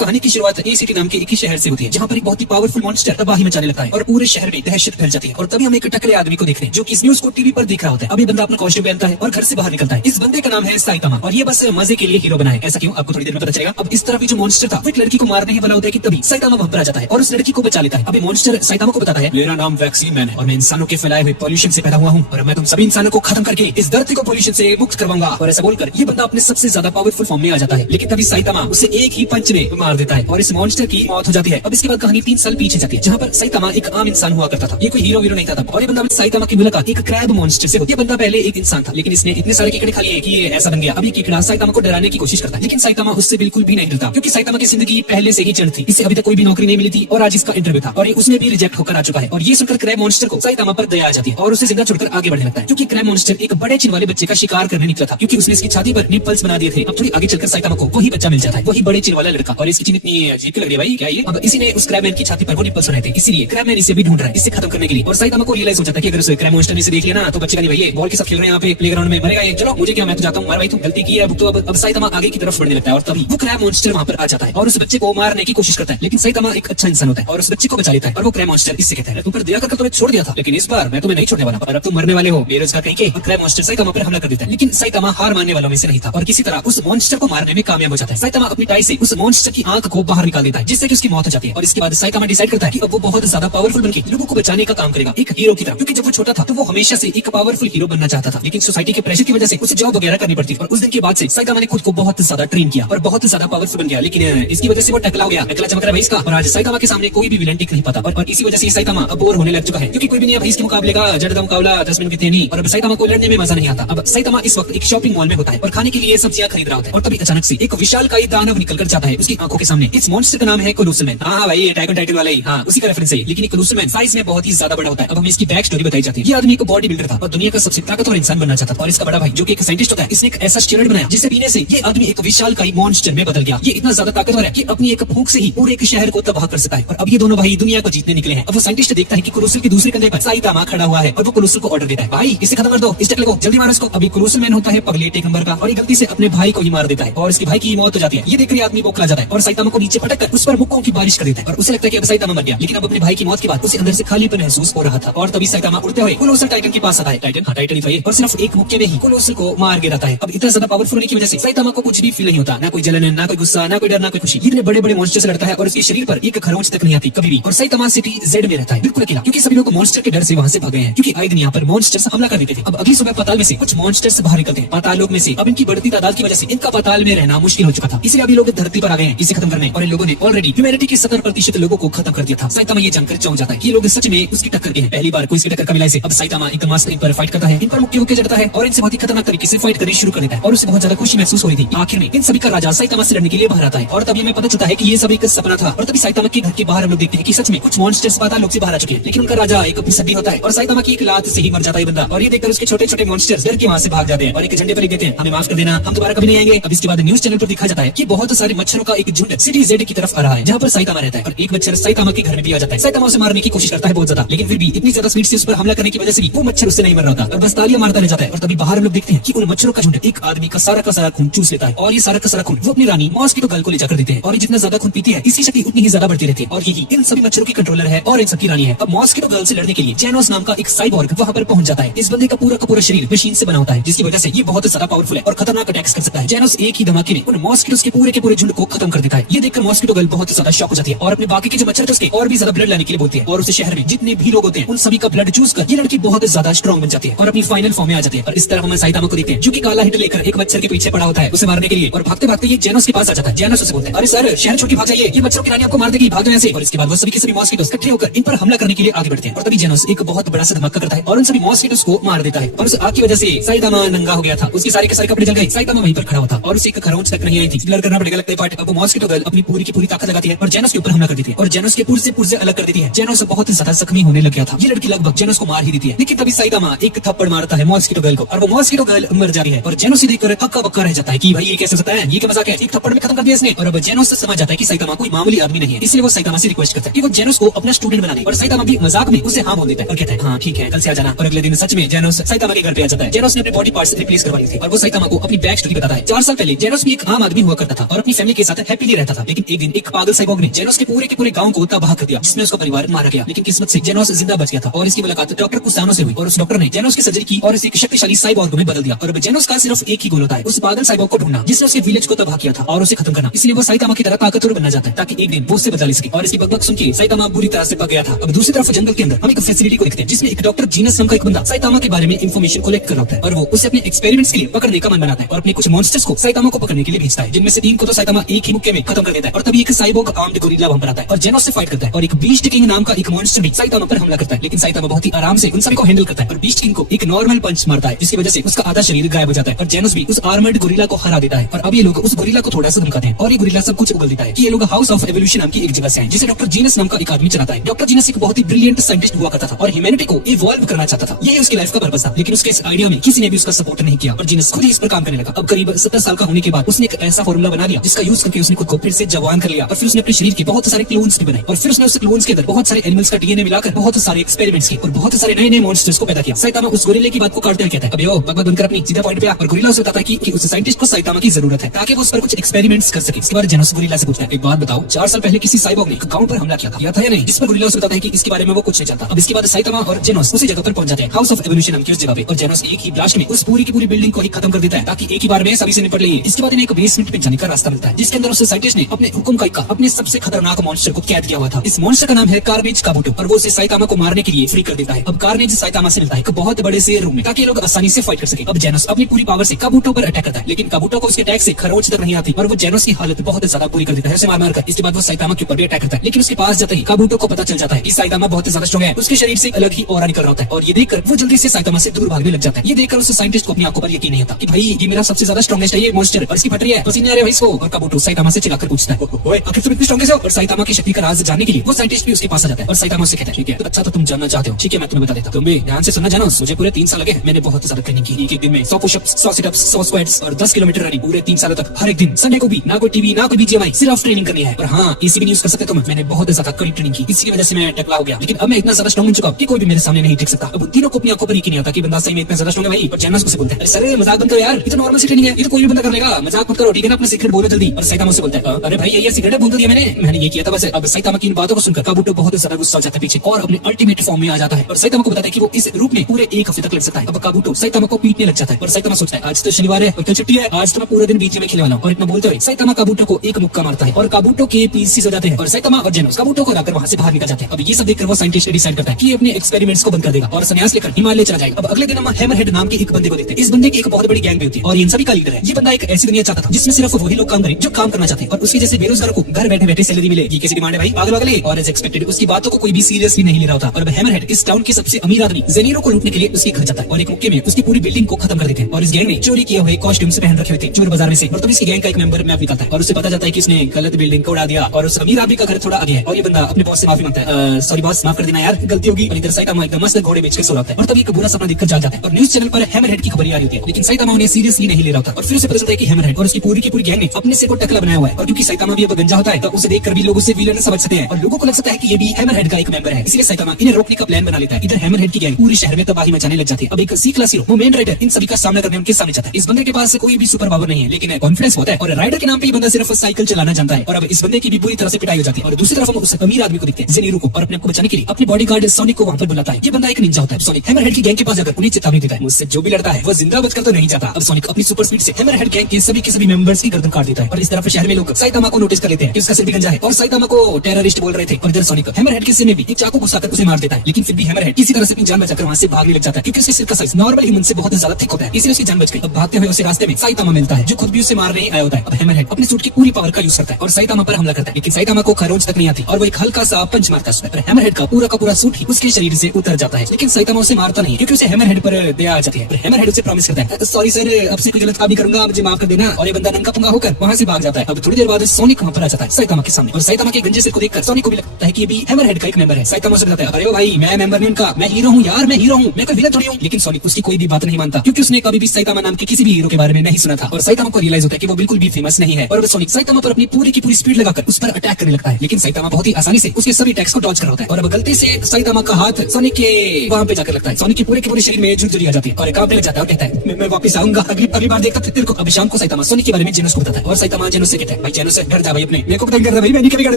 कहानी की शुरुआत ए सिटी नाम के एक ही शहर से होती है, जहाँ पर एक बहुत ही पावरफुल मॉन्स्टर तबाही मचाने लगता है और पूरे शहर में दहशत फैल जाती है। और तभी हम एक टकले आदमी को देखते हैं जो कि इस न्यूज को टीवी पर देख रहा होता है। अभी बंदा अपना कॉस्ट्यूम पहनता है और घर से बाहर निकलता है। इस बंदे का नाम है साइतामा और ये बस मजे के लिए हीरो बना है। ऐसा क्यों, आपको थोड़ी देर में पता चलेगा। अब इस तरह भी जो मॉन्स्टर था वो एक लड़की को मारने ही वाला होता है कि तभी साइतामा वहां पर आ जाता है और उस लड़की को बचा लेता है। अभी मॉन्स्टर साइतामा को बताता है, मेरा नाम वैक्सीन मैन है और मैं इंसानों के फैलाए हुए पॉल्यूशन से पैदा हुआ हूँ और मैं तुम सभी इंसानों को खत्म करके इस धरती को पॉल्यूशन से मुक्त करवाऊंगा। और ऐसा बोलकर ये बंदा अपने सबसे ज्यादा पावरफुल फॉर्म में आ जाता है। लेकिन तभी साइतामा उसे एक ही पंच में मार देता है और इस मॉन्स्टर की मौत हो जाती है। अब इसके बाद कहानी 3 साल पीछे जाती है, जहाँ पर साइतामा एक आम इंसान हुआ करता था। ये कोई हीरो नहीं था तब। और ये बंदा साइतामा की मुलाकात एक क्रैब मॉन्स्टर से होती है। ये बंदा पहले एक इंसान था, लेकिन इसने इतने सारे कीड़े खा लिए कि ये ऐसा बन गया। अभी कीड़ा साइतामा को डराने की कोशिश करता है, लेकिन साइतामा उससे बिल्कुल भी नहीं डरता, क्योंकि साइतामा की जिंदगी पहले से ही चढ़ थी। इसे अभी तक कोई भी नौकरी नहीं मिली थी और आज इसका इंटरव्यू था और ये उसमें भी रिजेक्ट होकर आ चुका है। और ये सुनकर क्रैब मॉन्स्टर को साइतामा पर दया आ जाती है और उसे जिंदा छोड़कर आगे बढ़ने लगता है, क्योंकि क्रैब मॉन्स्टर एक बड़े चिन वाले बच्चे का शिकार करने निकला था, क्योंकि उसने इसकी छाती पर निप्पल्स बना दिए थे। अब थोड़ी आगे चलकर साइतामा को वही बच्चा मिल जाता है, वही बड़े चिन वाला लड़का। और इसकी चिन इतनी अजीब लग रही है भाई, क्या ये? अब इसी ने उस क्रैब मैन की छाती पर वो निप्पल्स बनाए थे, इसीलिए क्रैब मैन इसे भी ढूंढ रहा है, इसे खत्म करने के लिए। और साइतामा को रियलाइज हो जाता है कि अगर उसे क्रैब मॉन्स्टर ने इसे देख लिया ना तो बच्चे का नहीं भाई, बॉल के साथ खेल रहे हैं यहाँ पे प्लेग्राउंड में, मरेगा ये। चलो मुझे क्या, मैं तो जाता हूँ, मार भाई तू गलती की है। तो अब साइतामा आगे की तरफ बढ़ने लगता है और तभी वो क्रैब मॉन्स्टर वहाँ पर आ जाता है और उस बच्चे को मारने की कोशिश करता है। लेकिन साइतामा एक अच्छा इंसान होता है और उस बच्चे को बचा लेता है। और वो क्रैब मॉन्स्टर इससे कहता है, तुम पर दया करके तुम्हें छोड़ दिया था, लेकिन इस बार मैं तुम्हें नहीं छोड़ने वाला और अब तुम मरने वाले हो बेरोजगार कहीं के। और क्रैब मॉन्स्टर साइतामा पर हमला कर देता है, लेकिन साइतामा हार मानने वालों में से नहीं था और किसी तरह उस मॉन्स्टर को मारने में कामयाब हो जाता है। साइतामा अपनी टाई से उस मॉन्स्टर की आंख को बाहर निकाल देता है, जिससे कि उसकी मौत हो जाती है। और इसके बाद साइतामा डिसाइड करता है कि अब वो बहुत ज्यादा पावरफुल बनकर लोगों को बचाने का काम करेगा, एक हीरो की तरह। क्योंकि जब वो छोटा था तो वो हमेशा से एक पावरफुल हीरो बनना चाहता था, लेकिन सोसाइटी के प्रेशर की वजह से उसे जॉब वगैरह करनी पड़ती थी। और उस दिन के बाद से साइतामा ने खुद को बहुत ज्यादा ट्रेन किया और बहुत ज्यादा पावरफुल बन गया। लेकिन इसकी वजह से वो टकला हो गया, टकला चमक रहा है इसका। और आज साइतामा के सामने कोई भी विलेन टिक नहीं पाता और इसी वजह से साइतामा अब बोर होने लग चुका है, क्योंकि कोई भी नहीं अब इसके मुकाबले का जड़ता मुकाबला 10 मिनट के थे नहीं। और अब साइतामा को लड़ने में मजा नहीं आता। अब साइतामा इस वक्त एक शॉपिंग मॉल में होता है और खाने के लिए सब्जियां खरीद रहा होता है और तभी अचानक से एक विशालकाय दानव निकलकर जाता है उसकी आंखों के सामने। इस मॉन्स्टर का नाम है कोलोसल मैन। हाँ भाई, अटैक ऑन टाइटन वाला ही, हाँ उसी का रेफरेंस है। लेकिन कोलोसल मैन साइज में बहुत ही ज्यादा बड़ा होता है। अब हमें इसकी बैक स्टोरी बताई जाती है। ये आदमी एक बॉडी बिल्डर था और दुनिया का सबसे ताकतवर इंसान बनना चाहता था। और इसका बड़ा भाई जो कि एक साइंटिस्ट होता है, इसने एक ऐसा स्टेरॉइड बनाया जिसे पीने से ये आदमी एक विशालकाय मॉन्स्टर में बदल गया। ये इतना ज्यादा ताकतवर है कि अपनी एक फूंक से ही पूरे एक शहर को तबाह कर सकता है। और अब ये दोनों भाई दुनिया को जीतने निकले हैं। अब वो साइंटिस्ट देखता है कि कोलोसल के दूसरे कंधे पर साइतामा खड़ा हुआ है और वो कोलोसल को ऑर्डर देता है, भाई इसे खत्म कर दो, इस टकले को जल्दी मारो इसको। अभी कोलोसल मैन होता है पगलेट एक नंबर का और ये गलती से अपने भाई को ही मार देता है और इसके भाई की मौत हो जाती है। ये देखकर आदमी बौखला जाता है और साइतामा को नीचे पटक कर उस पर मुक्कों की बारिश कर देता है और उसे लगता है कि अब साइतामा मर गया। लेकिन अब अपने भाई की मौत के बाद उसे अंदर से खालीपन महसूस हो रहा था। और तभी साइतामा उड़ते हुए कोलोसल टाइटन के पास आता है। टाइटन, हाँ टाइटन ही था ये, और सिर्फ एक मुक्के में ही कोलोसल को मार गिराता है। अब इतना ज्यादा पावरफुल होने की वजह से साइतामा को कुछ भी फील नहीं होता, ना कोई जलन, ना कोई गुस्सा, ना कोई डर, ना कोई खुशी। इतने बड़े बड़े मॉन्स्टर से लड़ता है और उसके शरीर पर एक खरोंच तक नहीं आती कभी भी। और साइतामा सिटी जेड में रहता है बिल्कुल अकेला, क्योंकि सभी लोग मॉन्स्टर के डर से वहाँ से भागे हैं, क्योंकि आए दिन यहाँ पर मॉन्स्टर्स हमला कर देते थे। अब अगली सुबह पाताल में से कुछ मॉन्स्टर्स बाहर निकलते हैं। पाताल लोक में से अब इनकी बढ़ती तादाद की वजह से इनका पाताल में रहना मुश्किल हो चुका था, इसलिए अभी लोग धरती पर आ गए हैं इसे खत्म करने। और इन लोगों ने ऑलरेडी ह्यूमैनिटी के 70% लोगों को खत्म कर दिया था। साइतामा ये जानकर चौंक जाता है कि ये लोग सच में उसकी टक्कर के हैं। पहली बार कोई इसकी टक्कर का मिला इसे। अब साइतामा एक मास्टर इन पर फाइट करता है, इन पर मुक्के होकर जड़ता है और इनसे बहुत ही खतरनाक तरीके से फाइट करनी शुरू कर देता है और उसे बहुत ज्यादा खुशी महसूस हो रही थी। आखिर में इन सभी का राजा साइतामा से लड़ने के लिए बाहर आता है और तभी हमें पता चलता है कि ये सब एक सपना था। और तभी साइतामा के घर के बाहर हम लोग देखते हैं कि सच में कुछ मॉन्स्टर्स पाताल लोक से बाहर आ चुके हैं, लेकिन उनका राजा एक पिसड्डी होता है और साइतामा की एक लात से ही मर जाता है बंदा। और ये देखकर उसके छोटे छोटे मॉन्स्टर्स डर के वहां से भाग जाते हैं और एक झंडे पर लिख देते हैं, हमें माफ कर देना, हम दोबारा कभी नहीं आएंगे। अब इसके बाद न्यूज चैनल पर दिखाया जाता है कि बहुत सारे मच्छरों का एक झुंड सिटी जेड की तरफ आ रहा है, जहाँ पर साइतामा रहता है। और एक मच्छर साइतामा के घर में भी आ जाता है। साइतामा उसे मारने की कोशिश करता है बहुत ज्यादा, लेकिन फिर भी इतनी ज्यादा स्पीड से उस पर हमला करने की वजह से भी वो मच्छर उससे नहीं मर रहा था और बस तालियां मारता रह जाता है। और तभी बाहर हम लोग देखते हैं कि उन मच्छरों का झुंड एक आदमी का सारा खून चूस लेता है और ये सारा का सारा खून वो अपनी रानी मॉस्किटो गर्ल को ले जाकर देते हैं। और ये जितना ज्यादा खून पीती है इसकी शक्ति उतनी ही ज्यादा बढ़ती रहती है और यही इन सभी मच्छरों की कंट्रोलर है और इन सबकी रानी है। अब मॉस्किटो गर्ल से लड़ने के लिए जेनोस नाम का एक साइबॉर्ग वहां पर पहुंच जाता है। इस बंदे का पूरा शरीर मशीन से बना होता है, जिसकी वजह से ये बहुत ज्यादा पावरफुल है और खतरनाक अटैक्स कर सकता है। जेनोस एक ही धमाके में उन मॉस्किटोस के पूरे झुंड को खत्म कर देता है। ये देखकर मॉस्किटो गर्ल बहुत ज्यादा शॉक हो जाती है और अपने बाकी के जो मच्छर थे उसके और भी ज्यादा ब्लड लाने के लिए बोलती है और उसे शहर में जितने भी लोग होते हैं उन सभी का ब्लड चूज कर ये लड़की बहुत ज्यादा स्ट्रॉन्ग बन जाती है और अपनी फाइनल फॉर्म में आ जाती है। और इस तरह हम साइतामा को देखते हैं जो कि काला हिट लेकर एक मच्छर के पीछे पड़ा होता है उसे मारने के लिए और भागते भागते ये जेनोस के पास आ जाता है। जेनोस उसे बोलता है, अरे सर शहर छोड़ के भाग जाइए, ये मच्छरों की रानी आपको मार देगी, भाग जाओ यहाँ से। और इसके बाद वो सभी के सभी मॉस्किटोस इकट्ठे होकर इन पर हमला करने के लिए आगे बढ़ते हैं और तभी जेनोस एक बहुत बड़ा सा धमाका करता है और उन सभी मॉस्किटोस को मार देता है। और उस आग की वजह से साइतामा नंगा हो गया था, उसके सारे के सारे कपड़े जल गए। साइतामा वहीं पर खड़ा होता और उसे एक खरोंच तक नहीं आई थी, ब्लर करना पड़ेगा लगता है पार्ट। अब मॉस्किटो गर्ल अपनी पूरी की पूरी ताकत लगाती है और जेनोस के ऊपर हमला कर देती है और जेनोस के पुर्जे अलग कर देती है। जेनोस बहुत ज्यादा जख्मी होने लग गया था, ये लड़की लगभग जेनोस को मार ही देती है। लेकिन तभी साइतामा एक थप्पड़ मारता है मॉस्किटो गर्ल को और वो मॉस्किटो गर्ल मर जाती है और जेनोस देखकर हक्का बक्का रह जाता है कि भाई ये कैसे सकता है, ये क्या मजाक है, एक थप्पड़ में खत्म कर दिया इसने। और अब जेनोस से समझ जाता है कि साइतामा कोई मामूली आदमी नहीं है, इसलिए वो साइतामा से रिक्वेस्ट करता है कि वो जेनोस को अपना स्टूडेंट बना दे। और साइतामा भी मजाक में उसे हाँ बोल देता है और कहता है हाँ ठीक है कल से आ जाना। और अगले दिन सच में जेनोस साइतामा के घर पे आ जाता है। जेनोस ने अपने बॉडी पार्ट्स रिप्लेस करवा ली थी और वो साइतामा को अपनी बैक स्टोरी बताता है। 4 साल पहले जेनोस भी एक आम आदमी हुआ करता था और अपनी फैमिली के साथ हैप्पीली फ्रेंडली रहता था। लेकिन एक दिन एक पागल साइबॉग ने जेनोस के पूरे गांव को तबाह कर दिया, जिसमें उसका परिवार मारा गया। लेकिन किस्मत से जेनोस जिंदा बच गया था और इसकी मुलाकात डॉक्टर कुसानो से हुई और उस डॉक्टर ने जेनोस की सर्जरी की और इसे एक शक्तिशाली साइबॉग में बदल दिया। और अब जेनोस का सिर्फ एक ही गोल होता है, उस पागल साइबॉग को ढूंढना जिसने उसके विलेज को तबाह किया था और उसे खत्म करना। इसलिए वो साइतामा की तरह ताकतवर बनना चाहता है ताकि एक दिन वो उससे बचा ले सके। और इसकी बकबक सुन के साइतामा बुरी तरह से पक गया था। अब दूसरी तरफ जंगल के अंदर हम एक फैसिलिटी को देखते हैं जिसमें एक डॉक्टर जीनस नाम का एक बंदा साइतामा के बारे में इंफॉर्मेशन कलेक्ट कर रहा होता है और वो उसे अपने एक्सपेरिमेंट्स के लिए पकड़ने का मन बनाता है और अपने कुछ मॉन्स्टर्स को साइतामा को पकड़ने के लिए भेजता है, जिनमें से 3 को तो साइतामा एक ही मुक्के में खत्म कर देता है। और तभी एक साइबोग आर्म्ड गोरिल्ला वहां पर आता है और जेनोस से फाइट करता है और एक बीस्ट किंग नाम का एक मॉन्स्टर भी साइतामा पर हमला करता है। लेकिन साइतामा बहुत ही आराम से उन सभी को हैंडल करता है और बीस्ट किंग को एक नॉर्मल पंच मारता है, जिसकी वजह से उसका आधा शरीर गायब हो जाता है और जेनोस भी उस आर्मर्ड गोरिल्ला को हरा देता है। और अब ये लोग उस गोरिल्ला को थोड़ा सा धमकाते हैं और ये गोरिल्ला सब कुछ उगल देता है कि ये लोग हाउस ऑफ एवोल्यूशन नाम की एक जगह से हैं, जिसे डॉक्टर जीनस नाम का एक आदमी चलाता है। डॉक्टर जीनस एक बहुत ही ब्रिलियंट साइंटिस्ट हुआ करता था और ह्यूमैनिटी को इवॉल्व करना चाहता था, यही उसकी लाइफ का पर्पस था। लेकिन उसके इस आइडिया में किसी ने भी उसका सपोर्ट नहीं किया और जीनस खुद ही इस पर काम करने लगा। अब करीब 70 साल का होने के बाद उसने एक ऐसा फॉर्मूला बना लिया जिसका यूज करके उसने खुद को फिर से जवान कर लिया और फिर उसने अपने शरीर के बहुत सारे क्लोन्स भी बनाए और फिर उसने उस क्लोन्स के अंदर बहुत सारे एनिमल्स का डीएनए मिलाकर बहुत सारे एक्सपेरिमेंट्स किए और बहुत सारे नए मॉन्स्टर्स को पैदा किया। साइतामा उस गोरिल्ले की बात को काटते हुए कहता है, अबे ओ बकवास बंद कर अपनी, सीधा पॉइंट पे आ। और गोरिल्ला उसे बताता है कि उस साइंटिस्ट को साइतामा की जरूरत है ताकि वो उस पर कुछ एक्सपेरिमेंट्स कर सके। इसके बाद जेनोस गोरिल्ला से पूछता है, एक बात बताओ, 4 साल पहले किसी साइबॉग ने एक गांव पर हमला किया था या नहीं? जिस पर गोरिल्ला उसे बताता है कि इसके बारे में वो कुछ नहीं जानता। अब इसके बाद साइतामा और जेनोस उसी जगह पर पहुंच जाते हैं, हाउस ऑफ एवोल्यूशन नाम की उस जगह पे, और जेनोस एक ही ब्लास्ट में उस पूरी की पूरी बिल्डिंग को ही खत्म कर देता है ताकि एक ही बार में सभी से निपट ले। इसके बाद इन्हें एक बेसमेंट में जाने का रास्ता मिलता है जिसके अंदर उस साइंटिस्ट ने अपने हुक्म का अपने सबसे खतरनाक मॉन्स्टर को कैद किया हुआ था। इस मॉन्स्टर का नाम है कार्नेज काबुटो और वो उसे साइतामा को मारने के लिए फ्री कर देता है। अब कार्नेज साइतामा से मिलता है एक बहुत बड़े से रूम में ताकि लोग आसानी से फाइट कर सके। अब जेनोस अपनी पूरी पावर से काबुटो पर अटैक करता है, लेकिन काबुटो को उसके अटैक से खरोंच तक नहीं आती और वो जेनोस की हालत बहुत ज्यादा बुरी कर देता है उसे मार कर। इसके बाद वो साइतामा के ऊपर भी अटैक करता है, लेकिन उसके पास जाते ही काबुटो को पता चल जाता है कि साइतामा बहुत ज्यादा स्ट्रॉन्ग है, उसके शरीर से अलग ही ऑरा निकल रहा होता है और ये देखकर वो जल्दी से साइतामा से दूर भागने लग जाता है। ये देखकर उस साइंटिस्ट को अपनी आंखों पर यकीन नहीं होता कि भाई ये मेरा सबसे ज्यादा स्ट्रॉन्गेस्ट है ये मॉन्स्टर और इसकी फट रही है, पसीने आ रहे हैं भाई इसको। और काबुटो साइतामा से चिल्लाकर पूछता है, ओए आखिर तुम इतनी स्ट्रॉन्गेस्ट हो? और साइतामा की शक्ति का राज जानने के लिए वो साइंटिस्ट भी उसके पास आ जाता है और साइतामा से कहता है, ठीक है अच्छा तो तुम जानना चाहते हो, ठीक है मैं तुम्हें बता देता हूं। तुम भी ध्यान से सुनना जेनोस, मुझे पूरे 3 साल लगे, मैंने बहुत ज्यादा ट्रेनिंग की। एक दिन में 100 पुशअप्स, 100 सिटअप्स, 100 स्क्वाट्स और 10 किलोमीटर रनिंग पूरे 3 सालों तक, हर एक दिन। संडे को भी ना कोई टीवी ना कोई बीजीएमआई, सिर्फ ट्रेनिंग करनी है। और हाँ इसी भी न्यूज कर सकते तुम, मैंने बहुत ज्यादा कड़ी ट्रेनिंग की, इसी की वजह से मैं टकला हो गया। लेकिन अब मैं इतना ज्यादा स्ट्रॉन्ग हो चुका कि कोई भी मेरे सामने नहीं टिक सकता। अब तीनों को अपनी आंखों पर यकीन नहीं आता कि बंदा सही में इतना ज्यादा स्ट्रॉन्ग है भाई। और जेनोस को बोलता है, सर मजाक बंद करो यार, ये तो नॉर्मल सी ट्रेनिंग है, ये तो कोई भी बंदा कर लेगा, मजाक मत करो ठीक है ना, अपना सीक्रेट बोलो जल्दी। और साइतामा से बोलता है, अरे भाई ये सीक्रेट बोल दिया मैंने ये किया था बस। अब साइतामा की इन बातों को सुनकर काबुटो बहुत ज्यादा गुस्सा हो जाता है पीछे और अपने अल्टीमेट फॉर्म में आ जाता है और साइतामा को बताता है कि वो इस रूप में पूरे 1 हफ्ते तक लड़ सकता है। अब काबुटो साइतामा को पीटने लग जाता है और साइतामा सोचता है आज तो शनिवार है और कल छुट्टी है, आज तो मैं पूरे दिन बीच में खेलने वाला हूं। और इतना बोलते हुए साइतामा काबुटो को एक मुक्का मारता है और काबुटो के पीसेस हो जाते हैं और साइतामा और जेनोस काबुटो को लाकर वहां से बाहर निकल जाते हैं। अब ये सब देखकर वो साइंटिस्ट डिसाइड करता है कि अपने एक्सपेरिमेंट्स को बंद कर देगा और संन्यास लेकर हिमालय चला जाएगा। अब अगले दिन हम हैमरहेड नाम के एक बंदे को देखते हैं। इस बंदे की एक बहुत बड़ी गैंग भी होती है और इन सभी का लीडर है। ये बंदा एक ऐसी दुनिया चाहता था जिसमें सिर्फ वही लोग काम करें जो काम करना चाहते हैं और उसके जैसे बेरोजगारों को घर बैठे बैठे सैलरी मिले। ये कैसी डिमांड है भाई, पागल वागल है। और एज एक्सपेक्टेड उसकी बातों को कोई भी सीरियसली नहीं ले रहा होता और हैमरहेड इस टाउन के सबसे अमीर आदमी जेनीरो को लूटने के लिए उसके घर जाता है और एक मुक्के में उसकी पूरी बिल्डिंग को खत्म कर देते हैं। और इस गैंग ने चोरी किए हुए कॉस्ट्यूम्स पहन रखे हुए थे चोर बाजार में से। और तब इसकी गैंग का एक मेंबर मैप निकालता है और उसे पता जाता है कि इसने गलत बिल्डिंग को उड़ा दिया और उस अमीर आदमी का घर थोड़ा आगे है। और ये बंदा अपने बॉस से माफी मांगता है, सॉरी बॉस माफ कर देना यार गलती होगी। और इधर साइतामा एकदम मस्त घोड़े बेच के सो रहा है और तभी एक बुरा सपना देखकर जाग जाता है और न्यूज चैनल पर हैमरहेड की खबर आ रही होती है। लेकिन साइतामा उन्हें सीरियसली नहीं ले रहा था और फिर उसे पता चलता है कि हैमरहेड और उसकी पूरी की पूरी गैंग ने अपने सिर को टकला बनाया हुआ है। और क्योंकि साइतामा भी अब गंजा होता है तो उसे देखकर भी लोग उसे विलेन समझ सकते हैं और लोगों को लग सकता है कि ये भी हैमरहेड का एक मेंबर है, इसलिए साइतामा इन्हें रोकने का प्लान बना लेता है। इधर हैमरहेड की गैंग पूरे शहर में तबाही मचाने लग जाती है। अब एक सी क्लास हीरो मेन राइडर इन सभी का सामना करने उनके सामने जाता है। इस बंदे के पास कोई भी सुपर पावर नहीं है लेकिन कॉन्फिडेंस होता है और राइडर के नाम पे ये बंदा सिर्फ साइकिल चलाना जानता है। और अब इस बंदे की भी पूरी तरह से पिटाई हो जाती है। और दूसरी तरफ हम उस अमीर आदमी को देखते हैं जेनीरो को और अपने आप को बचाने के लिए अपने बॉडीगार्ड सोनिक को वहां पर बुलाता है। ये बंदा एक निंजा होता है। सोनिक हैमरहेड की गैंग के पास जाकर उन्हें चेतावनी देता है, मुझसे जो भी लड़ता है वो जिंदा बचकर तो नहीं जाता। अब सोनिक अपनी सुपर स्पीड से हैमरहेड गैंग के सभी मेंबर्स की गर्दन काट देता है। और इस तरफ शहर में लोग साइतामा को नोटिस कर लेते हैं कि उसका सिर भी गंजा है और साइतामा को टेररिस्ट बोल रहे थे। और इधर सोनिक हैमरहेड के सिर में भी एक चाकू घुसाकर उसे मार देता है। लेकिन फिर भी हैमरहेड किसी तरह से अपनी जान बचाकर वहां से भागने लग जाता है क्योंकि उसके सिर का साइज नॉर्मल ह्यूमन से बहुत ज्यादा थिक होता है, इसलिए उसकी जान बच गई। अब भागते हुए उसे रास्ते में साइतामा मिलता है जो खुद भी उसे मारने आया होता है। अब हैमरहेड अपने सूट की पूरी पावर का यूज करता है और साइतामा पर हमला करता है लेकिन साइतामा को खरोंच तक नहीं आती और वो एक हल्का सा पंच मारता है। पर हैमरहेड का पूरा सूट ही उसके शरीर से उतर जाता है लेकिन साइतामा उसे मारता नहीं क्योंकि उसे हैमरहेड पर दया आ जाती है। हैमरहेड उसे प्रॉमिस करता है, सॉरी सर अब से कोई गलत काम नहीं करूंगा, मुझे माफ कर देना। और ये बंदा नंगा पुंगा होकर वहां से भाग जाता है। अब थोड़ी देर बाद सोनिक वहां पर आ जाता है साइतामा के सामने और साइतामा के गंजे सिर को देखकर सोनिक को भी लगता है कि ये भी हैमरहेड का एक मेंबर है। साइतामा से बताता है, अरे ओ भाई मैं मेंबर नहीं उनका, मैं हीरो हूँ यार, मैं हीरो हूँ, मैं कोई विलन थोड़ी हूँ। लेकिन सोनिक उसकी कोई भी बात नहीं मानता क्योंकि उसने कभी भी साइतामा नाम के किसी भी हीरो के बारे में नहीं सुना था। और साइतामा को रियलाइज होता है कि वो बिल्कुल भी फेमस नहीं है और सोनिक साइतामा पर अपनी पूरी की पूरी स्पीड लगाकर उस पर अटैक करने लगता है। लेकिन साइतामा बहुत ही आसानी से उसके सभी अटैक्स को डॉज कर होता है और अब गलती से साइतामा का हाथ सोनिक के वहां पे जाकर लगता है। सोनिक के पूरे शरीर में झुरझुरी आ जाती है और कांपने लग जाता है और कहता है मैं वापस आऊंगा, अगली बार देखता तेरे को। अब शाम को साइतामा सोनिक के बारे में जेनोस को बताता है और साइतामा जेनोस से कहता है, भाई जेनस से डर जा भाई अपने, मेरे को पता नहीं कर रहा भाई मैंने क्या बिगाड़ा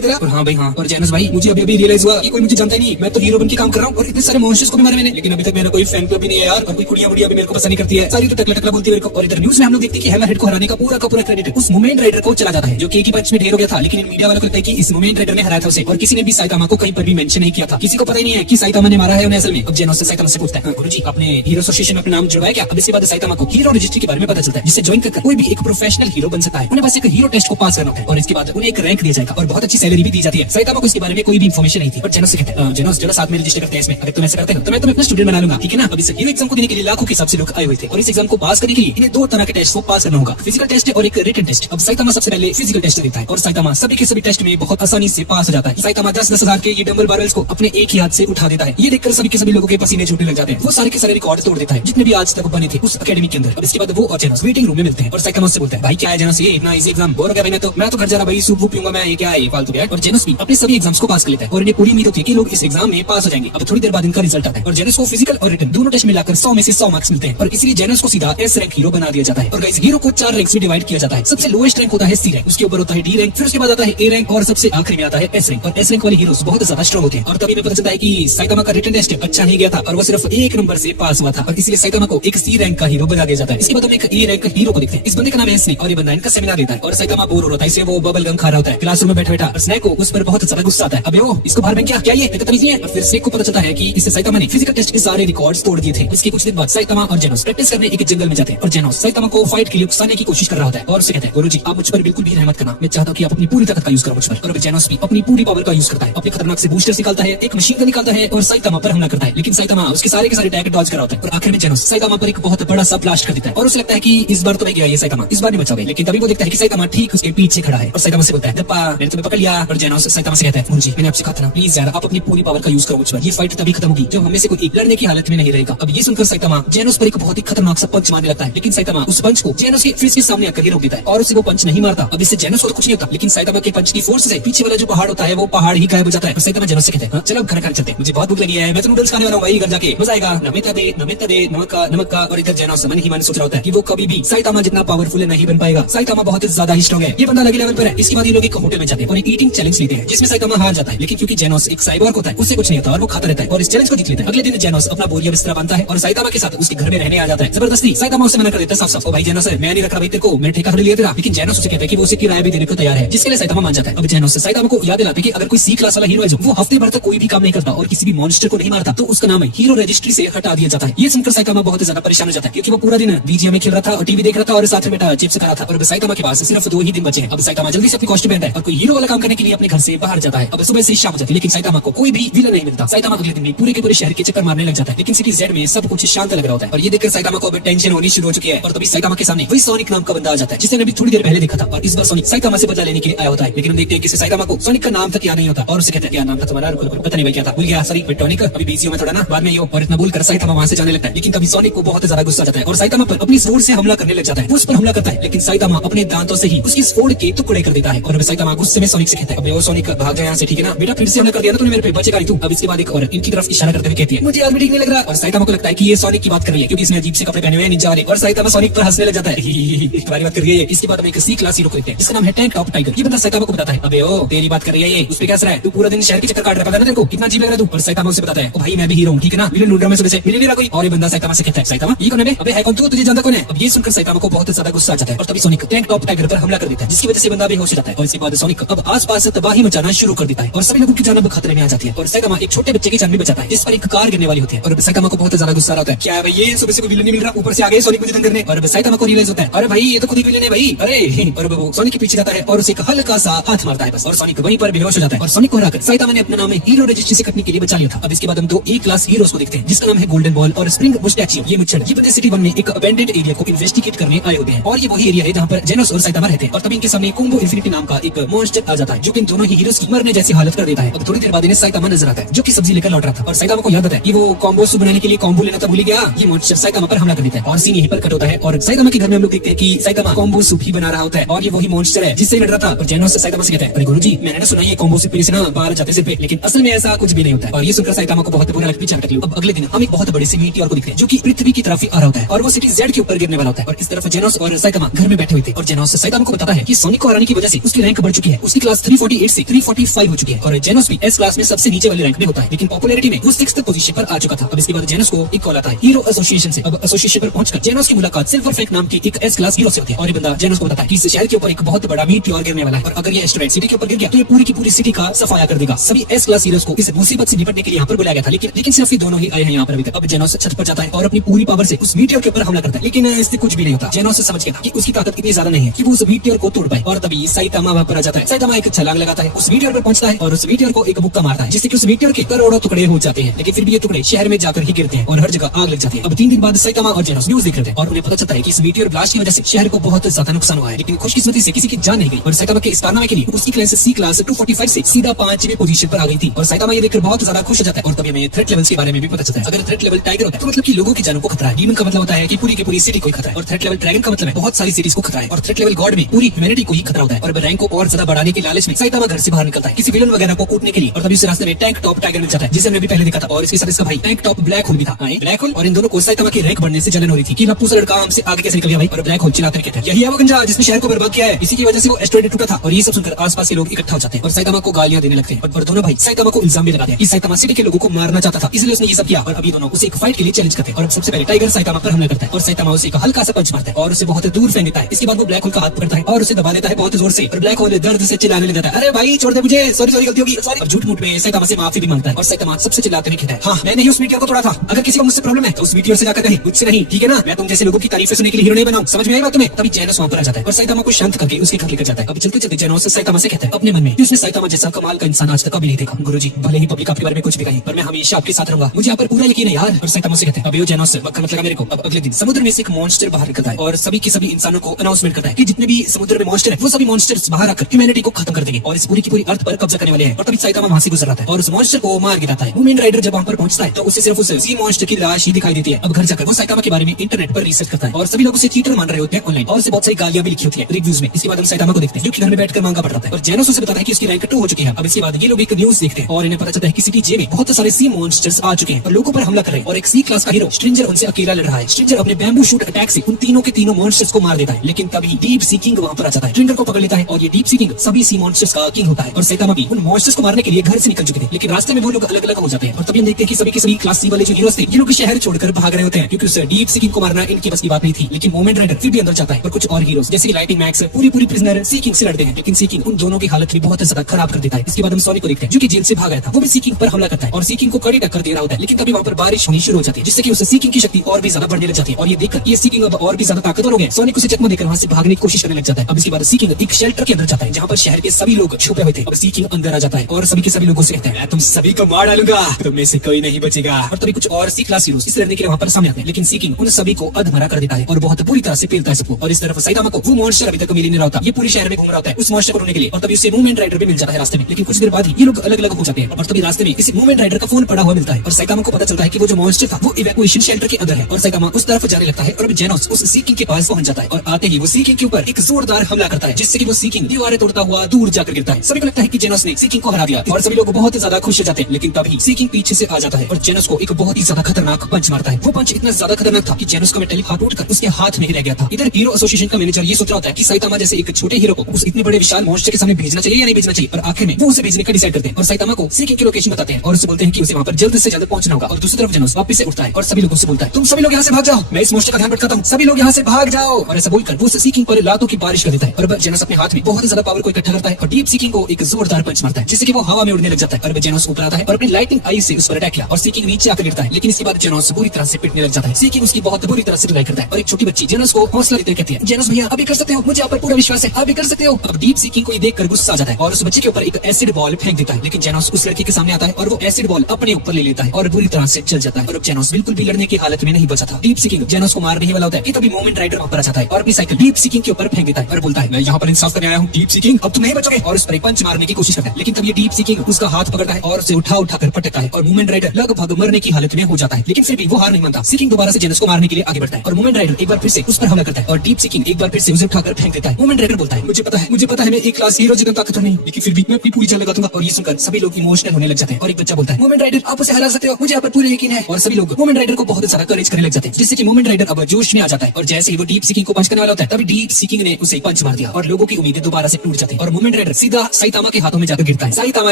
तेरा। और हाँ भाई हाँ, और जेनस भाई मुझे अभी रियलाइज हुआ कि कोई मुझे जानता ही नहीं, मैं तो हीरो बन के काम कर रहा हूँ और इतने सारे मॉन्स्टर्स को भी मारा मैंने, लेकिन अभी तक मेरा कोई फैन क्लब भी नहीं है यार, और कोई कुड़ियां बुड़ियां भी मेरे को पसंद नहीं करती है, सारी तो टकला टकला बोलती है मेरे को। और इधर न्यूज में हम लोग देखते हैं कि हैमरहेड को हराने का पूरा क्रेडिट उस मोमेंट राइडर को चला जाता है, जो कि एक ही पंच में ढेर हो गया था, लेकिन मीडिया वालों को लगता है कि इस मोमेंट राइडर ने हराया था उसे, और किसी ने भी साइतामा को कहीं पर भी मेंशन नहीं किया था, किसी को पता ही नहीं है कि साइतामा ने मारा है उन्हें असल में। अब जेनोस से साइतामा से पूछता है, गुरुजी आपने हीरो एसोसिएशन में अपना नाम जुड़वाया क्या? अब इसके बाद साइतामा को हीरो रजिस्ट्री के बारे में पता चलता है, जिससे ज्वाइन कर कोई भी एक प्रोफेशनल हीरो बन सकता है। उन्हें बस एक हीरो टेस्ट को पास करना होता है और इसके बाद उन्हें एक रैंक दिया जाएगा और बहुत अच्छी सैलरी भी दी जाती है। साइतामा को इसके बारे में कोई भी इन्फॉर्मेशन नहीं थी, पर जेनोस से कहते हैं जेनोस चलो साथ में रजिस्टर करते हैं इसमें, अगर तुम ऐसा करते हो तो मैं तुम्हें अपना स्टूडेंट बना लूंगा, ठीक है ना। अब इस हीरो एग्जाम को देने के लिए लाखों के हिसाब से लोग आए हुए थे और इस एग्जाम को पास करने के लिए इन्हें दो तरह के टेस्ट को पास करना होगा, फिजिकल टेस्ट और एक रिटन टेस्ट। अब साइतामा सबसे पहले फिजिकल टेस्ट देता है और साइतामा सभी के सभी टेस्ट में बहुत आसानी से पास हो जाता है। साइतामा 10-10 हजार के ये डंबल बारल्स को अपने एक ही हाथ से उठा देता है। ये देखकर सभी के सभी लोगों के पसीने छूटने लग जाते हैं। वो सारे के सारे रिकॉर्ड तोड़ देता है जितने भी आज तक बने थे उस एकेडमी के अंदर। और इसके बाद वो और जेनोस मीटिंग रूम में मिलते हैं और साइतामा से बोलता है, भाई क्या है जेनोस, ये इतना इजी एग्जाम बोर हो गया भाई, मैं तो घर जा रहा भाई, सूप पीऊंगा मैं, ये क्या है ये फालतू है। और जेनोस भी अपने सभी एग्जाम्स को पास कर लेता है और इन्हें पूरी उम्मीद होती है कि लोग इस एग्जाम में पास हो जाएंगे। अब थोड़ी देर बाद इनका रिजल्ट आता है और जेनोस को फिजिकल और रिटन दोनों टेस्ट मिलाकर 100 में से 100 मार्क्स मिलते हैं और इसलिए जेनोस को सीधा एस रैंक हीरो बना दिया जाता है। और गाइस हीरो को 4 रैंक्स में डिवाइड किया जाता है। सबसे लोएस्ट रैंक होता है सी रैंक, उसके ऊपर होता है डी रैंक, फिर उसके बाद आता है ए रैंक और सबसे आखिरी में आता है एस रैंक। और एस रैंक वाले हीरोज बहुत ज्यादा स्ट्रॉन्ग होते हैं और तभी में पता चलता है कि साइतामा का रिटन टेस्ट अच्छा नहीं गया था और वो सिर्फ 1 नंबर से पास हुआ था और इसलिए साइतामा को एक सी रैंक का हीरो बना दिया जाता है। इसके बाद हम एक ए रैंक हीरो को देखते हैं। इस बंदे का नाम है स्नेक और ये बंदा इनका सेमिनार देता है और साइतामा बोर हो रहा है, इसलिए वो बबल गम खा रहा होता है क्लासरूम में बैठा और स्नेक को उस पर बहुत ज्यादा गुस्सा आता है। अबे ओ इसको बाहर में क्या ये तमीज नहीं है। और फिर स्नेक को पता चलता है कि इससे साइतामा ने फिजिकल टेस्ट के सारे रिकॉर्ड्स तोड़ दिए थे। इसके कुछ दिन बाद साइतामा और जेनोस प्रैक्टिस करने एक जंगल में जाते हैं और जेनोस साइतामा को फाइट के लिए उकसाने की कोशिश कर रहा होता है और उससे कहते हैं, गुरुजी आप मुझ पर बिल्कुल भी रहमत करना, मैं चाहता हूं कि आप अपनी पूरी ताकत का यूज करो मुझ पर। और जेनोस भी अपनी पूरी पावर का यूज करता है, अपने खतरनाक से बूस्टर निकालता है, एक मशीन गन निकालता है और साइतामा पर हमला करता है, लेकिन साइतामा उसके सारे के सारे अटैक डॉज कर रहा होता है। और आखिर में जेनोस साइतामा पर एक बहुत बड़ा सा ब्लास्ट कर देता है और उसे लगता है कि इस बार तो मैं गया ये साइतामा, इस बार नहीं बचा गया। लेकिन तभी वो देखता है कि साइतामा ठीक उसके पीछे खड़ा है और साइतामा से बोलता है, दप्पा मैंने तुम्हें पकड़ लिया। और जेनोस साइतामा से कहता है, गुरुजी मैंने आपसे कहा था ना, प्लीज यार आप अपनी पूरी पावर का यूज करो मुझ पर, ये फाइट तभी खत्म होगी जब हमें से कोई लड़ने की हालत में नहीं रहेगा। अब ये सुनकर साइतामा जेनोस पर एक बहुत ही खतरनाक सा पंच मारने लगता है, लेकिन साइतामा उस पंच को जेनोस के फेस के सामने आकर ही रोक देता है और उसे वो पंच नहीं मारता। अब इससे जेनोस को तो कुछ नहीं होता, लेकिन साइतामा के पंच की फोर्स से पीछे वाला जो पहाड़ होता है वो पहाड़ ही गायब हो जाता है। साइतामा जेनोस से कहते हैं, चलो घर चलते हैं, मुझे बहुत भूख लगी है, मैं तो नूडल्स खाने वाला हूँ भाई, घर जाके मजा आएगा, नमिता दे नमक का। और इधर जेनोस मन ही मन सोच रहा होता है कि वो कभी भी साइतामा जितना पावरफुल नहीं बन पाएगा, साइतामा बहुत ज्यादा ही स्ट्रॉन्ग है, ये बंदा अलग लेवल पर है। इसके बाद ये लोग एक होटल में जाते हैं और एक ईटिंग चैलेंज लेते हैं जिसमें साइतामा हार जाता है, लेकिन क्योंकि जेनोस एक साइबोर्ग होता है उससे कुछ नहीं होता और वो खाता रहता है और इस चैलेंज को जीत लेता है। अगले दिन जेनोस अपना बोरिया बिस्तरा बांधता है और साइतामा के साथ उसके घर में रहने आ जाता है। जबरदस्ती साइतामा उसे मना कर देता है साफ-साफ, ओ भाई जेनोस मैं नहीं रख रहा भाई तेरे को, मैंने ठेका खरीद लिया तेरा। लेकिन जेनोस उसे कहता है कि वो उसे किराया भी देने को तैयार है, जिसके लिए साइतामा मान जाता है। अब जेनोस साइतामा को याद दिलाते हैं कि अगर कोई सी क्लास वाला हीरो है जो वो हफ्ते भर तक कोई भी काम नहीं करता और किसी भी मॉन्स्टर को नहीं मारता तो उसका नाम हीरो रजिस्ट्री से हटा दिया जाता है। ये सुनकर साइतामा बहुत ज्यादा परेशान हो जाता है क्योंकि वो पूरा दिन बीजीएम में खेल रहा था और टीवी देख रहा था और साथ में बेटा चिप्स खा रहा था और साइतामा के पास सिर्फ 2 ही दिन बचे हैं। अब साइतामा जल्दी से अपनी कॉस्ट्यूम पहनता है और कोई हीरो वाला काम करने के लिए अपने घर से बाहर जाता है। अब सुबह से शाम हो जाती है लेकिन साइतामा को कोई भी विलन नहीं मिलता। साइतामा अगले दिन में पूरे के पूरे शहर के चक्कर मारने लग जाता है, लेकिन सिटी जेड में सब कुछ शांत लग रहा होता है और ये देखकर साइतामा को अब टेंशन होनी शुरू हो चुकी है। और तभी साइतामा के सामने वही सोनिक नाम का बंदा आ जाता है जिसने अभी थोड़ी देर पहले देखा था और इस बार सोनिक साइतामा से बदला लेने के लिए आया होता है। लेकिन हम देखते हैं कि साइतामा को सोनिक का नाम तक याद नहीं होता और उसे कहते हैं, क्या नाम था तुम्हारा? पता नहीं भाई क्या था, भूल गया, सॉरी टॉनिक, अभी बिजी हूं मैं थोड़ा ना, बाद में यो। और इतना बोलकर साइतामा वहां से जाने लगता है, लेकिन तभी सोनिक को बहुत ज्यादा गुस्सा आ जाता है और साइतामा पर अपनी स्वॉर्ड से हमला करने लग जाता है। वो उस पर हमला करता है लेकिन साइतामा अपने दांतों से ही उसकी स्वॉर्ड के टुकड़े कर देता है और साइतामा गुस्से में सोनिक से कहता है, अबे ओ सोनिक भाग जा यहाँ से, ठीक है ना बेटा, फिर से हमला कर दिया ना तूने मेरे पे, बचेगा नहीं तू। अब इसके बाद एक और इनकी तरफ इशारा करते हुए कहती है, मुझे आज भी ठीक नहीं लग रहा। और साइतामा को लगता है कि ये सोनिक की बात कर रही है क्योंकि इसने अजीब से कपड़े पहने हुए हैं निंजा वाले और साइतामा सोनिक पर हंसने लग जाता है, तुम्हारी बात कर रही है। इसके बाद हम एक सी क्लास हीरो को देखते हैं जिसका नाम है टैंक टॉप टाइगर। ये बंदा साइतामा को बताता है, अबे ओ तेरी बात कर रही है ये, उस पे क्या असर है, तू पूरा दिन शहर के चक्कर काट रहा है, तेरे को कितना अजीब लग रहा है तू। और साइतामा उसे बताता है, ओ भाई मैं भी हीरो हूं, ठीक है ना, विलन ढूंढ रहा हूं मैं सुबह से, मिल नहीं रहा कोई। और ये बंदा साइतामा से कहता है, साइतामा ये कौन है? अबे है कौन तू, तुझे जानता कौन है? अब ये सुनकर साइतामा को बहुत ज्यादा गुस्सा आ जाता है और तभी सोनिक टैंक टॉप टाइगर पर हमला कर देता है जिसकी वजह से बंदा बेहोश हो जाता है। और इसके बाद सोनिक अब आसपास तबाही मचाना शुरू कर देता है और सभी लोगों की जान अब खतरे में आ जाती है और साइतामा एक छोटे बच्चे की जान भी बचाता है जिस पर एक कार गिरने वाली होती है। और साइतामा को बहुत ज्यादा गुस्सा आता है, क्या है भाई ये सुबह से कोई विलन नहीं मिल रहा, ऊपर से आ गए सोनिक मुझे तंग करने। और साइतामा को रियलाइज होता है, अरे भाई ये तो खुद ही विलन है भाई, अरे। और वो सोनिक के पीछे जाता है और उसे एक हल्का सा हाथ मारता है बस और सोनिक वहीं पर बेहोश हो जाता है और सोनिक को हराकर साइतामा ने अपना नाम हीरो रजिस्ट्री से कटने के लिए बचा लिया था। अब इसके बाद हम 2 ए क्लास हीरोज को देखते हैं जिसका नाम है गोल्डन बॉल और स्प्रिंग मुस्टैचियो। ये मुच्छड़ ये बंदे सिटी 1 में एक अबेंडेड एरिया को इन्वेस्टिगेट करने आए होते हैं और ये वही एरिया है जहाँ पर जेनोस और साइतामा रहते हैं। और तभी इनके सामने कोम्बो इंफिनिटी नाम का एक मॉन्स्टर आ जाता है जो कि इन दोनों ही हीरोज की मरने जैसी हालत कर देता है। अब थोड़ी देर बाद इन्हें साइतामा नजर आता है जो कि सब्जी लेकर लौट रहा था और साइतामा को याद आता है कि वो कॉम्बो सूप बनाने के लिए कॉम्बो लेना था भूल गया। ये मॉन्स्टर साइतामा पर हमला कर देता है और सीन यहीं पर कट होता है और साइतामा के घर में हम लोग देखते हैं कि साइतामा कॉम्बो सूप ही बना रहा होता है और ये वही मॉन्स्टर है जिससे लड़ रहा था। और जेनोस साइतामा से कहता है, अरे गुरुजी मैंने ना सुना ये कॉम्बो सूप से ना बाहर जाते सिर पे, लेकिन असल में ऐसा कुछ भी नहीं होता है। और ये सुनकर साइतामा को बहुत बुरा लगता है। अब अगले दिन हम एक बहुत बड़े से मीटियोर को देखते हैं जो कि पृथ्वी की तरफ ही आ रहा होता है और वो सिटी जेड के ऊपर गिरने वाला होता है। और इस तरफ जेनोस और साइतामा घर में बैठे हुए थे और जेनोस साइतामा को बताता है हैं कि सोनिक को हराने की वजह से उसकी रैंक बढ़ चुकी है। उसकी क्लास 348 से 345 हो चुकी है और जेनोस भी एस क्लास में सबसे नीचे वाले रैंक में होता है, लेकिन पॉपुलैरिटी में वो 6th पोजीशन पर आ चुका था। अब इसके बाद जेनोस को एक कॉल आता है हीरो एसोसिएशन से। अब एसोसिएशन पर पहुंचकर जेनोस की मुलाकात सिल्वर फेक नाम की एक एस क्लास हीरो से होती है और ये बंदा जेनोस को बताता है कि इस शहर के ऊपर एक बहुत बड़ा मीटियोर गिरने वाला है और अगर ये एस्टेरॉइड सिटी के ऊपर गिर गया तो ये पूरी की पूरी सिटी का सफाया कर देगा। सभी एस क्लास हीरोज को इस मुसीबत से निपटने के लिए यहाँ पर बुलाया गया था, लेकिन सिर्फ ये दोनों ही आए हैं यहाँ पर अभी तक। अब जेनोस छत पर जाता है और अपनी पूरी पावर से उस मीटियोर के ऊपर हमला करता है, लेकिन इससे कुछ भी नहीं होता। जेनोस समझ गया कि उसकी ताकत इतनी ज्यादा नहीं है कि वो उस मीटियोर को तोड़ पाए और तभी साइतामा वहां पर आ जाता है। साइतामा एक छलांग लगाता है, उस मीटियोर पर पहुंचता है और उस मीटियोर को एक मुक्का मारता है जिससे कि उस मीटियोर के करोड़ों टुकड़े हो जाते हैं, लेकिन फिर भी ये टुकड़े शहर में जाकर ही गिरते हैं और हर जगह आग लग जाती है। अब 3 दिन बाद साइतामा और जेनोस न्यूज देख रहे थे और उन्हें पता चलता है कि इस मीटियोर ब्लास्ट की वजह से शहर को बहुत ज्यादा नुकसान हुआ है, लेकिन खुशकिस्मती से किसी की जान नहीं गई और साइतामा के इस कारनामे के लिए उसकी क्लास सी क्लास 245 से सीधा 5वीं पोजीशन पर आ गई थी और साइतामा ये देखकर बहुत ज्यादा खुश हो जाता है और तभी हमें थ्रेट लेवल्स के बारे में भी पता चलता है। अगर थ्रेट लेवल टाइगर होता है तो मतलब कि लोगों की जानों को खतरा है, डीमन का मतलब होता है कि पूरी की पूरी सिटी को खतरा है और थ्रेट लेवल ड्रैगन का मतलब है बहुत सारी सिटीज को खतरा है और थ्रेट लेवल गॉड में पूरी ह्यूमैनिटी को ही खतरा होता है। और रैंक को और ज्यादा बढ़ाने के लालच में साइतामा घर से बाहर निकलता है किसी विलन वगैरह को कूटने के लिए और तभी उस रास्ते में टैंक टॉप टाइगर मिल जाता है जिसे हमने भी पहले देखा था और इसके साथ इसका भाई टैंक टॉप ब्लैक होल भी था। ब्लैक होल और इन दोनों को साइतामा की रैंक बढ़ने से जलन हो रही थी कि लप्पू सा लड़का हमसे आगे कैसे निकल गया भाई। और ब्लैक होल चिल्लाते कहते हैं यही है वो गंजा जिसने शहर को बर्बाद किया है, इसी की वजह से वो एस्टेरॉइड टूटा था। और ये सब सुनकर आसपास के लोग इकट्ठा हो जाते हैं और साइतामा को गालियां देने लगते हैं और दोनों भाई साइतामा को इल्जाम भी लगाते हैं कि साइतामा सिटी के लोगों को मारना चाहता था, इसलिए उसने ये सब किया। और अभी दोनों उसे एक फाइट के लिए चैलेंज करते हैं और सबसे पहले टाइगर साइतामा पर हमला करता है और साइतामा उसे एक हल्का सा पंच मारता है और उसे बहुत दूर फेंक देता है। इसके बाद वो ब्लैक होल का हाथ पकड़ता है और उसे दबा देता है बहुत जोर से और ब्लैक होल दर्द से चिल्लाने लग जाता है, अरे भाई छोड़ दे मुझे, सॉरी सॉरी गलती होगी सॉरी। अब झूठ मूठ में साइतामा से माफी भी मांगता है और साइतामा सबसे चिल्लाते हुए कहता है हाँ मैंने ही उस मीटियोर को तोड़ा था, अगर किसी को मुझसे प्रॉब्लम है तो उस मीटियोर से जाकर कहे, मुझसे नहीं, ठीक है ना। मैं तुम जैसे लोगों की तारीफें सुनने के लिए हीरो नहीं बनाऊं, समझ में आई बात तुम्हें। तभी जेनोस वहां पर आ जाता है और साइतामा को शांत करके उसके घर लेकर जाता है। अब चलते चलते जेनोस साइतामा से कहता है अपने मन में कि उसने साइतामा जैसा कमाल का इंसान आज तक कभी नहीं देखा। गुरुजी भले ही पब्लिक आपके बारे में कुछ भी कहे पर मैं हमेशा आपके साथ रहूंगा, मुझे आप पर पूरा यकीन है यार। और साइतामा से कहते हैं अभी जेनोस वक्त मत लगा मेरे को। अब अगले दिन समुद्र में से एक मॉन्स्टर बाहर निकलता है और सभी के सभी इंसानों को अनाउंसमेंट करता है कि जितने भी समुद्र में मॉन्स्टर है वो सभी मॉन्स्टर्स बाहर आकर ह्यूमैनिटी को खत्म कर देंगे और इस पूरी की पूरी अर्थ पर कब्जा करने वाले हैं। और तभी साइतामा वहां से गुजर रहा है और उस मॉन्स्टर को मार गिराता है। मूमेंट राइडर जब वहां पर पहुंचता है तो उसे सिर्फ उस सी मॉन्स्टर की लाश ही दिखाई देती है। अब घर जाकर वो साइतामा के बारे में इंटरनेट पर रिसर्च करता है और सभी लोग उसे चीटर मान रहे होते हैं ऑनलाइन और उसे बहुत सारी गालियां भी लिखी होती है रिव्यूज में। इसके बाद हम साइतामा को देखते हैं जो कि घर में बैठकर मांगा पढ़ रहा है और जेनोस उसे बताता है कि उसकी रैंक 2 हो चुकी है। अब इसके बाद ये लोग एक न्यूज देखते हैं और इन्हें पता चलता है कि सिटी जे में बहुत सारे सी मॉन्स्टर्स आ चुके हैं और लोगों पर हमला कर रहे हैं और एक सी क्लास का हीरो स्ट्रेंजर उनसे अकेला लड़ रहा है। स्ट्रेंजर अपने बैम्बू शूट अटैक से उन तीनों के तीनों मॉन्स्टर्स को मार देता है, लेकिन तभी डीप सी किंग वहां पर आ जाता है, स्ट्रेंजर को पकड़ लेता है और ये डीप सी किंग सभी सी मॉन्स्टर्स का किंग होता है। और साइतामा भी उन मॉन्स्टर्स को मारने के लिए घर से निकल चुके थे, लेकिन रास्ते में वो लोग अलग अलग हो जाते हैं और तभी हम देखते हैं कि सभी के सभी क्लास सी वाले जो हीरोज थे ये लोग शहर छोड़कर भाग रहे होते हैं क्योंकि उस डीप सी किंग को मारना इनकी बस की बात नहीं थी। लेकिन मोमेंट राइडर फिर भी अंदर जाता है और कुछ और हीरोज जैसे कि लाइटिंग मैक्स पूरी प्रिजनर सी किंग से लड़ते हैं, लेकिन सी किंग उन दोनों की हालत भी बहुत ज्यादा खराब कर देता है। इसके बाद हम सोनिक को देखते हैं जो कि जेल से भाग आया था, वो भी सी किंग पर हमला करता है और सी किंग को कड़ी टक्कर दे रहा होता है, लेकिन तभी वहां पर बारिश होनी शुरू हो जाती है जिससे कि उस सी किंग की शक्ति और भी ज्यादा बढ़ने लग जाती है और ये देखकर ये सी किंग अब और भी ज्यादा ताकतवर हो गए। सोनिक उसे चकमा देकर वहां से भागने की कोशिश करने लग जाता है। अब इसके बाद सी किंग एक शेल्टर के अंदर जाता है जहां पर शहर के सभी लोग छुपे हुए थे। अब सी किंग अंदर आ जाता है और सभी के सभी लोगों से कहता है तुम सभी को मार डालूंगा, तुम में से कोई नहीं बचेगा। और तभी कुछ और सी क्लास हीरोज इस लड़ने के लिए वहां पर सामने आते हैं, लेकिन सी किंग उन सभी को अधमरा कर देता है और बहुत बुरी तरह से पेलता है सबको। और इस तरफ साइतामा को वो मॉन्स्टर अभी तक मिल नहीं रहा होता, ये पूरे शहर में घूम रहा होता है उस मॉन्स्टर को रोकने के लिए और तभी उसे मूवमेंट राइडर भी मिल जाता है रास्ते में। लेकिन कुछ देर बाद ही ये लोग अलग अलग हो जाते हैं और तभी रास्ते में किसी मूवमेंट राइडर का फोन पड़ा हुआ मिलता है और साइतामा को पता चलता है कि वो जो मॉन्स्टर था वो इवैक्यूएशन शेल्टर के अंदर है और साइतामा उस तरफ जाने लगता है और अब जेनोस उस सी किंग के पास पहुंच जाता है और आते ही वो सी किंग के ऊपर एक जोरदार हमला करता है जिससे कि वो सी किंग दीवारें तोड़ता हुआ दूर जाकर गिरता है। सभी को लगता है कि जेनोस ने सी किंग को हरा दिया और सभी लोग बहुत ज्यादा खुश हो जाते हैं, लेकिन तभी सी किंग पीछे से आ जाता है और जेनोस को एक बहुत ही ज्यादा खतरनाक पंच मारता है। वो पंच इतना ज्यादा खतरनाक था कि जेनोस का मेटल हाथ टूटकर उसके हाथ में ही रह गया था। इधर हीरो एसोसिएशन का मैनेजर ये सोच रहा होता है कि साइतामा जैसे एक छोटे हीरो को उस इतने बड़े विशाल मॉन्स्टर के सामने भेजना चाहिए या नहीं भेजना चाहिए और आखिर में वो उसे भेजने का डिसाइड करते हैं और साइतामा को सी किंग की लोकेशन बताते हैं और उसे बोलते हैं कि उसे वहां पर जल्द से जल्द पहुंचना होगा। और दूसरी तरफ जेनोस वापस से उठता है और सभी लोगों से बोलता है तुम सभी लोग यहाँ से भाग जाओ, मैं इस मॉन्स्टर का ध्यान रखता हूँ, सभी लोग यहाँ से भाग जाओ। और ऐसा बोलकर वो सी किंग पर लातों की बारिश कर देता है और जेनोस अपने हाथ में बहुत ज्यादा पावर को इकट्ठा करता है और डीप सी किंग को एक जोरदार पंच मारता है जिससे कि वो हवा में उड़ने लग जाता है और जेनोस ऊपर आता है और अपनी लाइटिंग आई से उस पर अटैक किया और सी किंग नीचे आकर गिरता है। लेकिन इसके बाद जेनोस बुरी तरह से पिटने लग जाता है। सी किंग उसकी बहुत बुरी तरह से लड़ाई करता है और एक छोटी बच्ची जेनोस को हौसला देते कहती है जेनोस भैया अभी कर सकते हो, मुझे आप पर पूरा विश्वास है, आप भी कर सकते हो। अब डीप सी किंग को ये देखकर गुस्सा आ जाता है और उस बच्चे के ऊपर एक एसिड बॉल फेंक देता है, लेकिन जेनोस उस लड़की के सामने आता है और वो एसिड बॉल अपने ऊपर ले लेता है और बुरी तरह से चल जाता है और अब जेनोस बिल्कुल भी लड़ने की हालत में नहीं बचा था। डीप सी किंग जेनोस को मारने ही वाला होता है कि तभी मोमेंट राइडर वहां पर आ जाता है और अपनी साइकिल डीप सी किंग के ऊपर फेंक देता है और बोलता है मैं यहाँ पर इंसाफ करने आया हूँ डीप सी किंग, अब तुम नहीं बचोगे। और उस पर एक पंच मारने की कोशिश करता है, लेकिन तब ये डीप सी किंग उसका हाथ पकड़ता है और उसे उठा कर पटकता है और मूवमेंट राइडर लगभग मरने की हालत में हो जाता है, लेकिन फिर भी वो हार नहीं मानता। सी किंग दोबारा से जेनोस को मारने के लिए आगे बढ़ता है और मूवमेंट राइडर एक बार फिर से उस पर हमला करता है और डीप सी किंग एक बार फिर से उसे उठाकर फेंक देता है। मूवमेंट राइडर बोलता है मुझे पता है मैं एक क्लास हीरो जितना ताकतवर नहीं, लेकिन फिर भी मैं अपनी पूरी जान लगा दूंगा। और ये सुनकर सभी लोग इमोशनल होने लग जाते हैं और एक बच्चा बोलता है मूवमेंट राइडर आप उसे हरा सकते हो, मुझे आप पर पूरा यकीन है। और सभी लोग मूवमेंट राइडर को बहुत ज्यादा करेज करने लग जाते हैं जिससे कि मूवमेंट राइडर अब जोश में आ जाता है और जैसे ही वो डीप सी किंग को पंच करने वाला होता है तभी डीप सी किंग ने उसे पंच पंच मार दिया और लोगों की उम्मीदें दोबारा से टूट जाती है और मूवमेंट राइडर सीधा साइतामा के हाथों में जाकर गिरता है। साइतामा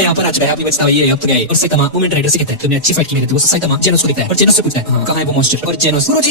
यहाँ पर आ चुका है, अभी बचता है ये अब तो गया। और साइतामा मूवमेंट राइडर से कहता है तुमने अच्छी फाइट की मेरे दोस्त। साइतामा जेनोस को देखता है और जेनोस से पूछता है कहाँ है वो मॉन्स्टर, और जेनोस गुरुजी